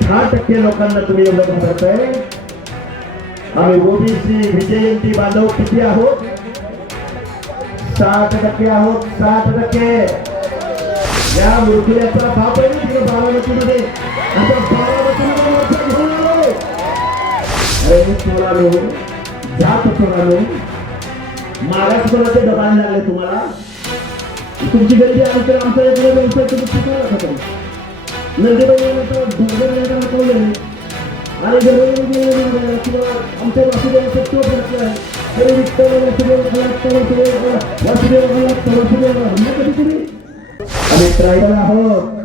दहा टक्के लोकांना तुम्ही एवढं करताय. आम्ही ओबीसी विजयंती बांधव किती आहोत? साठ टक्के आहोत साठ टक्के. या मृत्यूचा बाप आहे ना तिकडे बारामतीमध्ये. आता बारामतीमध्ये मोर्चा घेऊन आलो. अरे चोरालो जात चोरालो मागास कोणाचे दबाण लागले तुम्हाला? तुमची गरीबी आली तर आमचा इकडे व्यवसाय तुम्ही शिकवला का तुम्ही? आणि गर्दी किंवा आमच्या आहे तरी विठ्ठल वासुदेव वासुदेव वासुदेव वासुदेव आम्ही ट्रायबल आहोत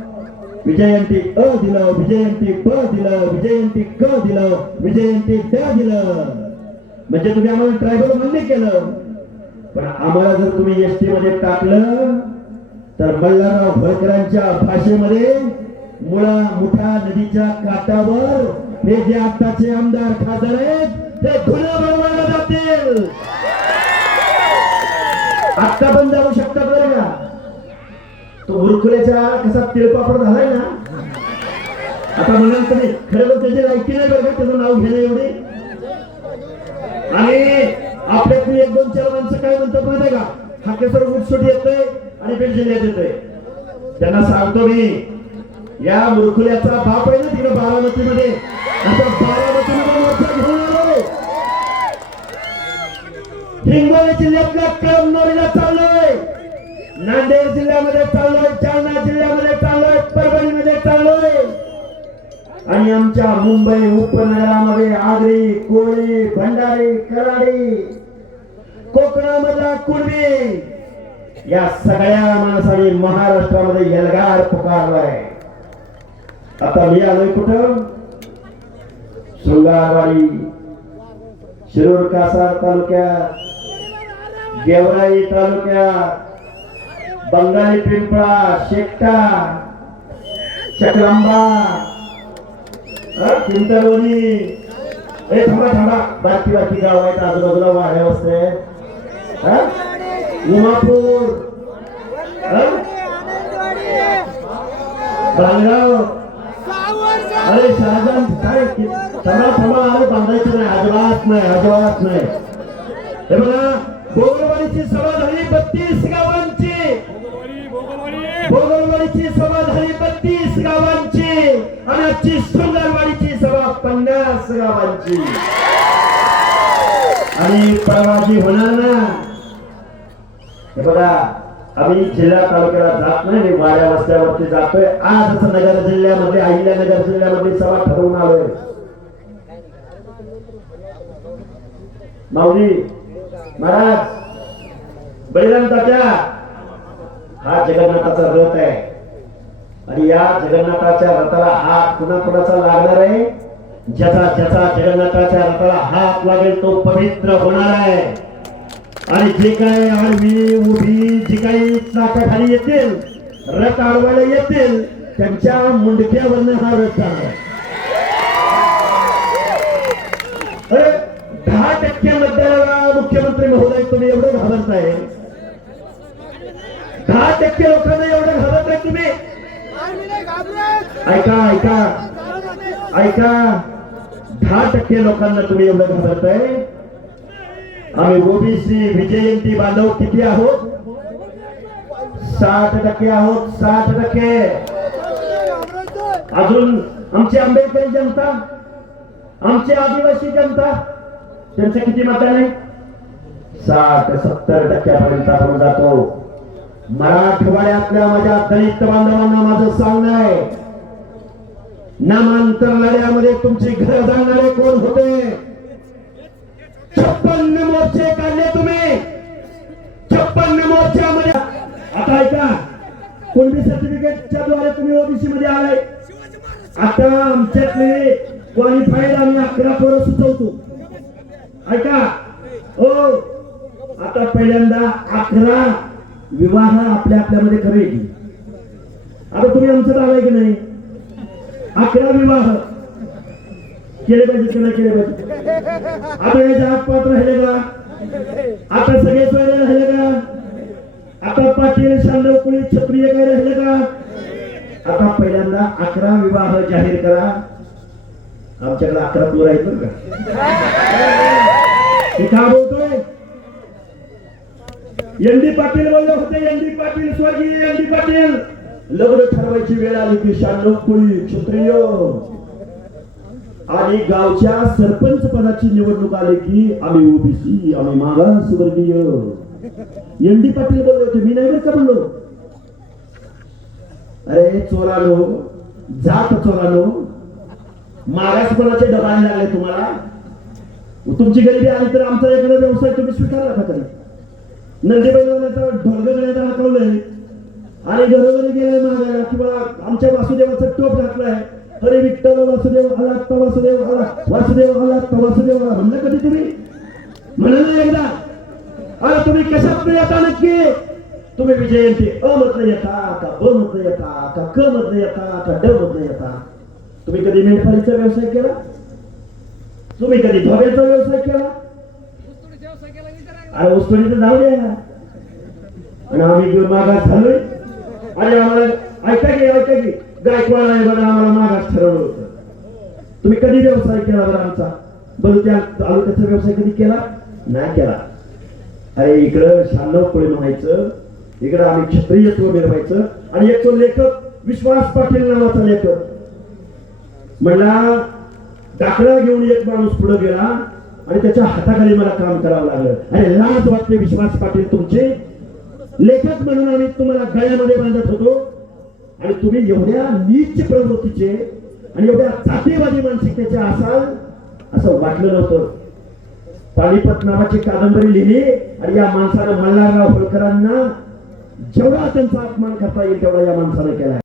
विजयंती अ दिलं विजयंती प दिलं विजयंती क दिलं विजयंती ड दिलं म्हणजे तुम्ही आम्हाला ट्रायबल मान्य केलं पण आम्हाला जर तुम्ही एस टी मध्ये टाकलं तर मल्हारराव होळकरांच्या भाषेमध्ये मुळा मुठा नदीच्या काठावर हे जे आताचे आमदार खासदार आहेत ते खुलं बनवायला जातील. आत्ता पण जाऊ शकतात बरं का? तो उरकुल्याच्या कसा तिळपापड झालाय ना? आता म्हणाल तरी खरं तर त्याची लायकी नाही बरं का त्याचं नाव घेणं एवढे? आणि आपल्यातली एक दोन चार माणसं काय म्हणतात माहिती का? हाकेसर उठसुट येतंय आणि पेन्शन येत येतंय. त्यांना सांगतो मी या मुरखुल्याचा बाप आहे ना तिकडे बारामतीमध्ये. असं बारामतीमध्ये मोर्चा घेऊन आलो. हिंगोली जिल्ह्यातल्या कळमनोरीला चाललोय. नांदेड जिल्ह्यामध्ये चाललोय जालना जिल्ह्यामध्ये चाललोय परभणीमध्ये चाललोय. आणि आमच्या मुंबई उपनगरामध्ये आगरी कोळी भंडारी कराडी कोकणामधला कुणबी या सगळ्या माणसाने महाराष्ट्रामध्ये यलगार पुकारलाय. आता मी आलोय कुठं? शृंगारवाडी शिरूर कासार तालुक्यात गेवराई तालुक्यात बंगाली पिंपळा शेकटा चकलांबा चिंतरवणी ए थांबा थांबा. बारकी बारकी गाव आहेत आजूबाजूला वाड्या वस्ते उमापूर. हं? बांधगाव त्यांना थांबा अरे बांधायचं नाही अजिबात नाही अजिबात नाही. हे बघा भोगलवाडीची सभा झाली बत्तीस गावांची. भोगलवाडीची सभा झाली बत्तीस गावांची. आणि आजची सुंदरवाडीची सभा पन्नास गावांची. आणि परवाजी होणार ना? हे बघा आम्ही जिल्हा तालुक्याला जात नाही वाड्या वस्त्यावरती जातोय. आज नगर जिल्ह्यामध्ये अहिल्यानगर जिल्ह्यामध्ये सभा ठरवून आलोय. माऊली महाराज बळीराम हा जगन्नाथाचा रथ आहे. आणि या जगन्नाथाच्या रथाला हात कुणा कुणाचा लागणार आहे? ज्याचा ज्याचा जगन्नाथाच्या रथाला हात लागेल तो पवित्र होणार आहे. आणि जे काय आडवी उभी जी काही नाकाखाली येतील रथ आडवायला येतील त्यांच्या मुंडक्यावरनं हा रथ जाणार आहे. अरे, दहा टक्के मतदाराला मुख्यमंत्री महोदय तुम्ही एवढं घाबरताय दहा टक्के लोकांना एवढं घाबरताय तुम्ही ऐका ऐका. ऐका. दहा टक्के लोकांना तुम्ही एवढं घाबरताय. आम्ही ओबीसी विजयंती बांधव किती आहोत? साठ टक्के आहोत साठ टक्के. अजून आमची आंबेडकरी जनता आमची आदिवासी जनता त्यांचं किती मत आहे? साठ सत्तर टक्क्यापर्यंत आपण जातो. मराठवाड्यातल्या माझ्या दलित बांधवांना माझं सांगणं आहे. नामांतर लढ्यामध्ये तुमची घर जाणारे कोण होते? छप्पन्न मोर्चे काढले तुम्ही. छप्पन्न मोर्चामध्ये आता ऐका कुणबी सर्टिफिकेटच्या द्वारे तुम्ही ओबीसी मध्ये आलाय? आता आमच्यातले क्वालिफाईड आम्ही अकरा पोरं सुचवतो. ऐका हो. आता पहिल्यांदा अकरा विवाह आपल्या आपल्यामध्ये खरे आता तुम्ही आमचं आलाय की नाही? अकरा विवाह केले पाहिजे की नाही केले पाहिजे. आता हे जात राहिले का आता सगळे सोयरे राहिले का? आता पाटील शांडव कुणी क्षत्रिय काय राहिले का? आता पहिल्यांदा अकरा विवाह जाहीर करा. आमच्याकडे अकरा पोर आहेत बरं का. का बोलतोय? एन डी पाटील बोलले होते एन डी पाटील स्वर्गीय एन डी पाटील. लग्न ठरवायची वेळ आली की शहाण्णव कोळी क्षत्रिय. आणि गावच्या सरपंच पदाची निवडणूक आली की आम्ही ओबीसी आम्ही मागास वर्गीय एम डी पाटील बोलले होते मी नाही बरं का बोललो? अरे चोरानो जात चोरानो मागासपणाचे डबाने लागले तुम्हाला? तुमची गरिबी आली तर आमचा एखादा व्यवसाय तुम्ही स्वीकारला का तरी? नंदीबाई बनवण्याचा ढोलग गण्याचा हाकवलंय आणि घरोघरी गेले मागायला किंवा आमच्या वासुदेवाचं टोप घातलाय अरे विठ्ठल वासुदेव आला आत्ता वासुदेव आला? वासुदेव आला आत्ता वासुदेव आला? म्हणलं कधी तुम्ही? म्हणाल एकदा. अरे तुम्ही कशात येता नक्की? तुम्ही विजयंती अ मधलं येता का ब मधलं येता का क मधलं येता का ड मधलं येता? तुम्ही कधी मेंढपाळीचा व्यवसाय केला? तुम्ही कधी धोब्याचा व्यवसाय केला? अरे उस्तोडी जाऊ द्या आणि आम्ही मागास झालोय. आणि आम्हाला ऐका की ऐका की. गायकवाड आहे बघा आम्हाला मागास ठरवलं होतं. तुम्ही कधी व्यवसाय केला बरं आमचा? बरं त्या तालुक्याचा व्यवसाय कधी केला? नाही केला. अरे इकडं शहाण्णव कोळी म्हणायचं इकडं आम्ही क्षत्रियत्व मिळवायचं आणि एक तो लेखक विश्वास पाटील नावाचा लेखक. म्हणला दाखला घेऊन एक माणूस पुढे गेला आणि त्याच्या हाताखाली मला काम करावं लागलं. अरे लाज वाटते विश्वास पाटील तुमचे? लेखक म्हणून आम्ही तुम्हाला गळ्यामध्ये बांधत होतो. आणि तुम्ही एवढ्या नीच प्रवृत्तीचे आणि एवढ्या जातीवादी मानसिकतेचे असाल असं वाटलं नव्हतं. पानिपत नावाची कादंबरी लिहिली आणि या माणसानं मल्हारराव होळकरांना जेवढा त्यांचा अपमान करता येईल तेवढा या माणसानं केला